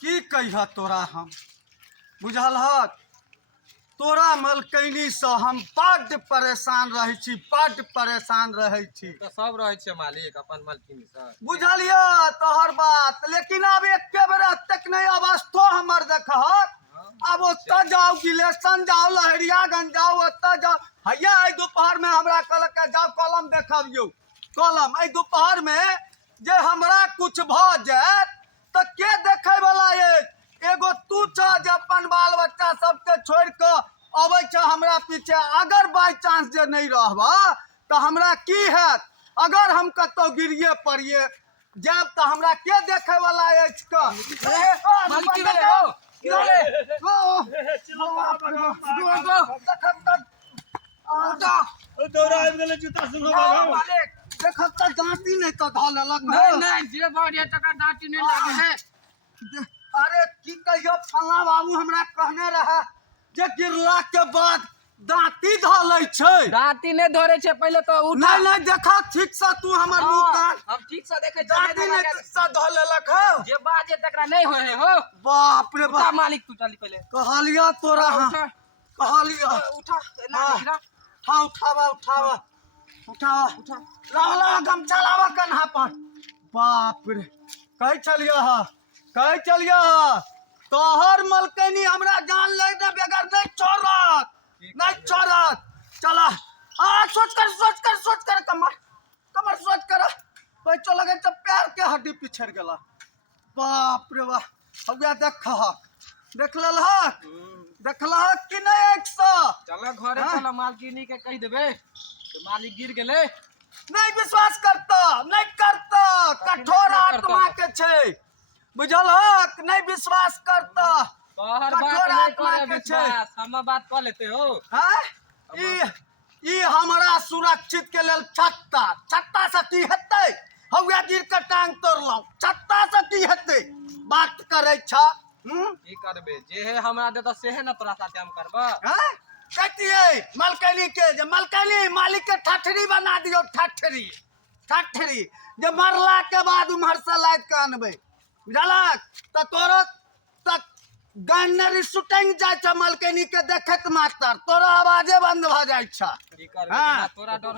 की कह तोरा हम बुझल ह तोरा मलकैनी से हम बड्ड परेशान रहे छी, बड्ड परेशान रहे छी। तो सब रहे छे मालिक अपन मालकिन से बुझलिया तोहर बात, लेकिन अब एके बेर तक नहीं अवस्थो हमर देखह। अब ओत्ता जाओ गिलेशन जाओ लहरियागंज जाओ ओत्ता जाओ हैया दोपहर में हमरा कहलक जाओ कलम देखबियो। कलम दोपहर में जे हमरा कुछ भ जाए तो के देखे वाला है? एगो तू छ जे अपन बाल बच्चा सबके छोड़ के अबै छ हमरा पीछे। अगर बाय चांस जे नहीं रहबा तो हमरा की हैत? अगर हम कतो गिरिए पड़िए जब तो हमरा के देखे वाला है? दांती नहीं तो धो लेलक। अरे की कहियो फला बाबू हमरा कहने रहे जे गिरला के बाद दांती धोले छै। दांती ने धरे छे पहले तो उठा। नहीं नहीं देखा ठीक से तू हमर मुंह कान। हम ठीक से देखे दांती ने ठीक से धो लेलक हो। जे बाजे तकरा नहीं होए हो। बाप रे उठा बाप मालिक तू चली पहले। कहलिया तोरा उठा कहलिया उठा ना गिरा। हाँ उठावा उठावा उठावा उठा लावा गमछा लावा कन्हा पर। बाप रे कह चलिया तोहर मलकनी हमरा जान ले दे बेगर नहीं छोड़त चला। सोच कर कमर सोच कर पैचो लगे तो पैर के हड्डी पिछड़ गेला। बाप रे वाह हौया देख लह कि नहीं? 100 चला घरे चला मालकिनी के कह देबे तो मालिक गिर गेले। नहीं विश्वास करता कठोर आत्मा के छे बुझल ह। नहीं विश्वास करता तोहर कठोर बात आत्मा नहीं के करे छे। विश्वास हम बात कर लेते हो। हैं ई हमरा सुरक्षित के लेल छत्ता से की हेतै? हौया गिर के टांग तोड़लौ छत्ता से की हेतै? बात करे छ की करबे जे है हमरा दे तो से है ना तोरा साथे हम करबा। हैं कहतिए मलकनी के जे मलकनी मालिक के ठठरी बना दियो। ठठरी जे मरला के बाद उम्हर से लाद के अनबै बुझलक त तोरो तक गन्नरी सुटंग जाय छ। मलकनी के देखत मात्र तोरा आवाजे बंद भ जाय छ। की करबे तोरा डर